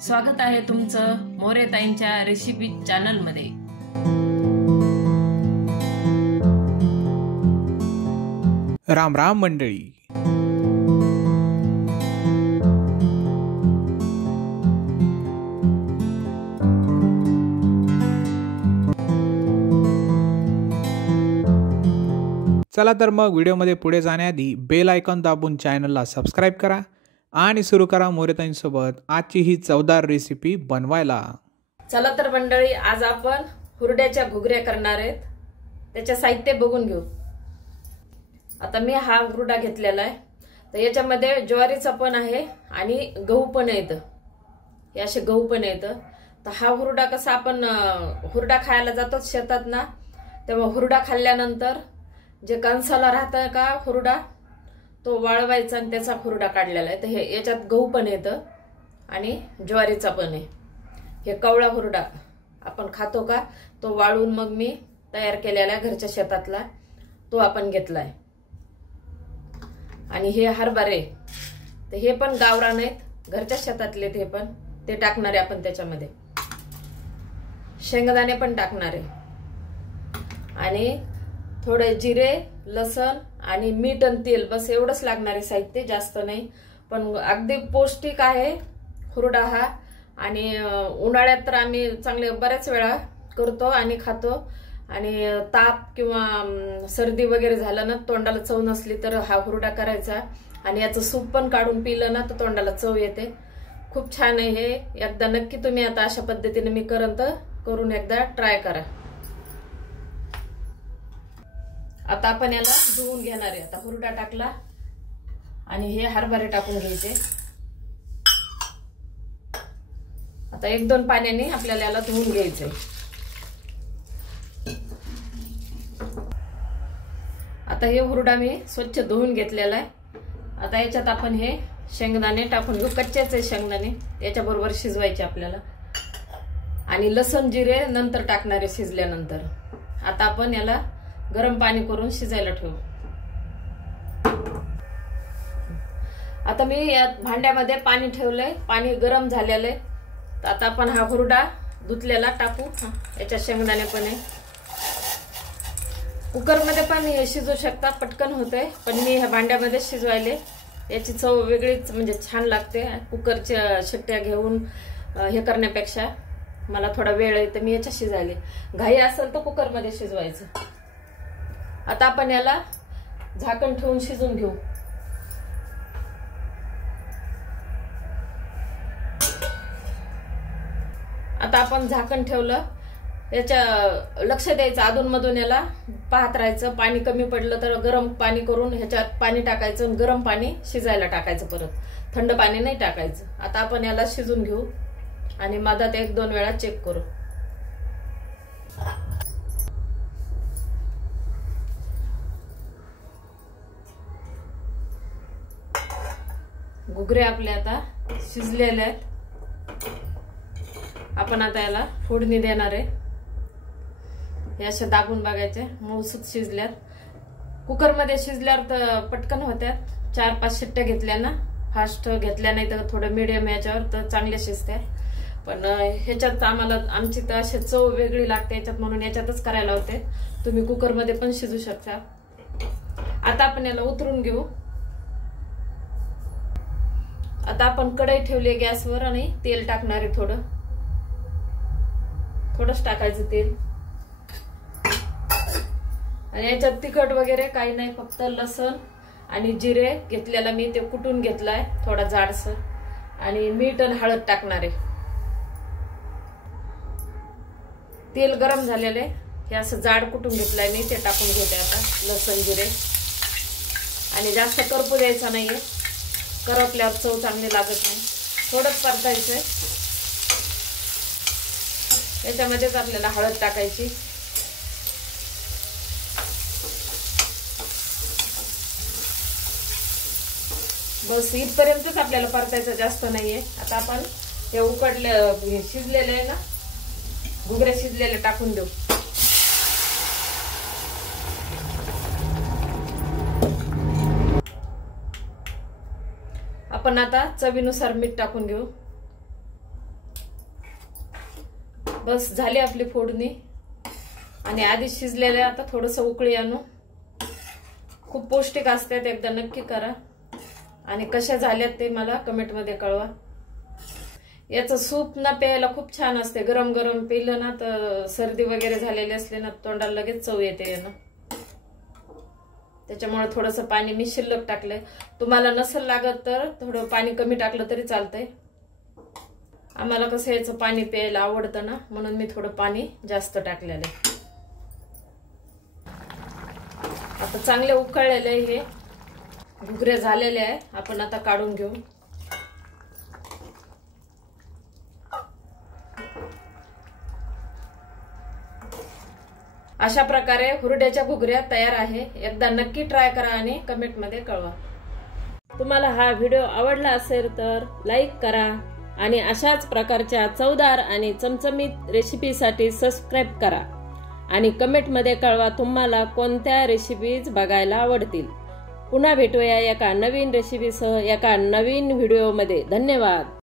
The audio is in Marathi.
स्वागत आहे तुमचं मोरेताईंच्या रेसिपी चॅनल मध्ये। राम राम मंडळी। चला तर मग व्हिडिओमध्ये पुढे जाण्याआधी बेल आयकॉन दाबून चॅनलला सबस्क्राइब करा आणि सुरू करा मोरेताईंसोबत आजची ही चवदार रेसिपी बनवायला। चला तर मंडळी, आज आपण हुरड्याच्या घुगऱ्या करणार आहेत। त्याचे साहित्य बघून घेऊ। आता मी हा हुरडा घेतलेला आहे, तर याच्यामध्ये ज्वारीचा पण आहे आणि गहू पण आहेत। हे असे गहू पण आहेत। तर हा हुरडा कसा आपण हुरडा खायला जातो शेतात ना, तेव्हा हुरडा खाल्ल्यानंतर जे कणसाला राहतं का हुरडा, तो वाळवायचा आणि त्याचा हुरडा काढलेला आहे। तर हे याच्यात गहू पण येतं आणि ज्वारीचा पण आहे। हे कवळा हुरडा आपण खातो का, तो वाळून मग मी तयार केलेला आहे घरच्या शेतातला, तो आपण घेतलाय। आणि हे हरभरे, तर हे पण गावरान आहेत, घरच्या शेतातले, ते पण ते टाकणार आहे आपण त्याच्यामध्ये। शेंगदाणे पण टाकणार आहे आणि थोडे जिरे, लसण आणि मीठ आणि तेल, बस एवढंच लागणारे साहित्य, जास्त नाही। पण अगदी पौष्टिक आहे हुरडा हा। आणि उन्हाळ्यात तर आम्ही चांगले बऱ्याच वेळा करतो आणि खातो। आणि ताप किंवा सर्दी वगैरे झालं ना, तोंडाला चव नसली तर हा हुरडा करायचा आणि याचं सूप पण काढून पिलं ना तर तोंडाला चव येते। खूप छान आहे हे, एकदा नक्की तुम्ही आता अशा पद्धतीने मी करून एकदा ट्राय करा। आता आपण याला धुवून घेणार आहे। आता हुरडा टाकला आणि हे हरभरे टाकून घ्यायचे। आता 1-2 पाण्याने आपल्याला याला धुवून घ्यायचंय। आता हे हुरडा मी स्वच्छ धुवून घेतलेला आहे। आता याच्यात आपण हे शेंगदाणे टाकून घेऊ, कच्चेचे शेंगदाणे याच्याबरोबर शिजवायचे आपल्याला। आणि लसण जिरे नंतर टाकणारे शिजल्यानंतर। आता आपण याला गरम पाणी करून शिजायला ठेवू। आता मी या भांड्यामध्ये पाणी ठेवलंय, पाणी गरम झालेलं आहे। तर आता आपण हा हुरडा धुतलेला टाकू। याच्यात शेंगदाणे पण आहे। कुकरमध्ये पण हे शिजू शकता, पटकन होते, पण मी ह्या भांड्यामध्ये शिजवायले, याची चव वेगळीच म्हणजे छान लागते। कुकरच्या शिट्ट्या घेऊन हे करण्यापेक्षा मला थोडा वेळ आहे, तर मी याच्यात शिजायले। घाई असेल तर कुकरमध्ये शिजवायचं। आता आपण याला झाकण ठेवून शिजून घेऊ। आता आपण झाकण ठेवलं, याच्या लक्ष द्यायचं, अधूनमधून याला पाहत राहायचं। पाणी कमी पडलं तर गरम पाणी करून ह्याच्यात पाणी टाकायचं, गरम पाणी शिजायला टाकायचं, परत थंड पाणी नाही टाकायचं। आता आपण याला शिजून घेऊ आणि मधात 1-2 वेळा चेक करू। घुगरे आपले आता शिजलेले आहेत। आपण आता याला फोडणी देणार आहे। हे असे दाबून बघायचे, मऊसूत शिजल्यात। कुकरमध्ये शिजल्यावर तर पटकन होत्यात, 4-5 शिट्ट्या घेतल्या ना, फास्ट घेतल्या नाही तर थोडं मीडियम याच्यावर तर चांगले शिजते। पण ह्याच्यात आमची तर अशी चव वेगळी लागते याच्यात, म्हणून याच्यातच करायला होते। तुम्ही कुकरमध्ये पण शिजू शकता। आता आपण याला उतरून घेऊ। आता आपण कढई ठेवली गॅसवर आणि तेल टाकणार आहे, थोडंच टाकायचं तेल। आणि याच्यात तिखट वगैरे काही नाही, फक्त लसण आणि जिरे घेतलेला मी, ते कुटून घेतलाय थोडा जाडसर, आणि मीठ आणि हळद टाकणार आहे। तेल गरम झालेले, हे असं जाड कुटून घेतलंय मी, ते टाकून घेते आता लसण जिरे। आणि जास्त करपू द्यायचा नाहीये, करपल्यावर चव चांगली लागत नाही, थोडंच परतायचंय। याच्यामध्येच आपल्याला हळद टाकायची। बस इथपर्यंतच आपल्याला परतायचं, जास्त नाहीये। आता आपण हे उकडले शिजलेले आहे ना घुगरे, शिजलेले टाकून देऊ। आपण आता चवीनुसार मीठ टाकून घेऊ। बस झाली आपली फोडणी. आणि आधी शिजलेल्या आता थोडंसं उकळी आणू. खूप पौष्टिक असतात, एकदा नक्की करा. आणि कशा झाल्यात ते मला कमेंटमध्ये कळवा. याचं सूप ना प्यायला खूप छान असते. गरम गरम पिलं ना तर सर्दी वगैरे झालेली असली ना तोंडाला लगेच चव येते यानं. त्याच्यामुळे थोडंसं पाणी मी शिल्लक टाकलंय. तुम्हाला नसेल लागत तर थोडं पाणी कमी टाकलं तरी चालतंय. आम्हाला कसं याचं पाणी प्यायला आवडतं ना, म्हणून मी थोडं पाणी जास्त टाकलेलं आहे. आता चांगले उकळलेले हे घुगऱ्या झालेले आहे. आपण आता काढून घेऊ. अशा प्रकारे हुरड्याच्या घुगऱ्या तयार आहे. एकदा नक्की ट्राय करा आणि कमेंटमध्ये कळवा. तुम्हाला हा व्हिडिओ आवडला असेल तर लाईक करा आणि अशाच प्रकारच्या चवदार आणि चमचमीत रेसिपीसाठी सबस्क्राईब करा आणि कमेंटमध्ये कळवा तुम्हाला कोणत्या रेसिपीज बघायला आवडतील. पुन्हा भेटूया एका नवीन रेसिपीसह एका नवीन व्हिडिओमध्ये. धन्यवाद.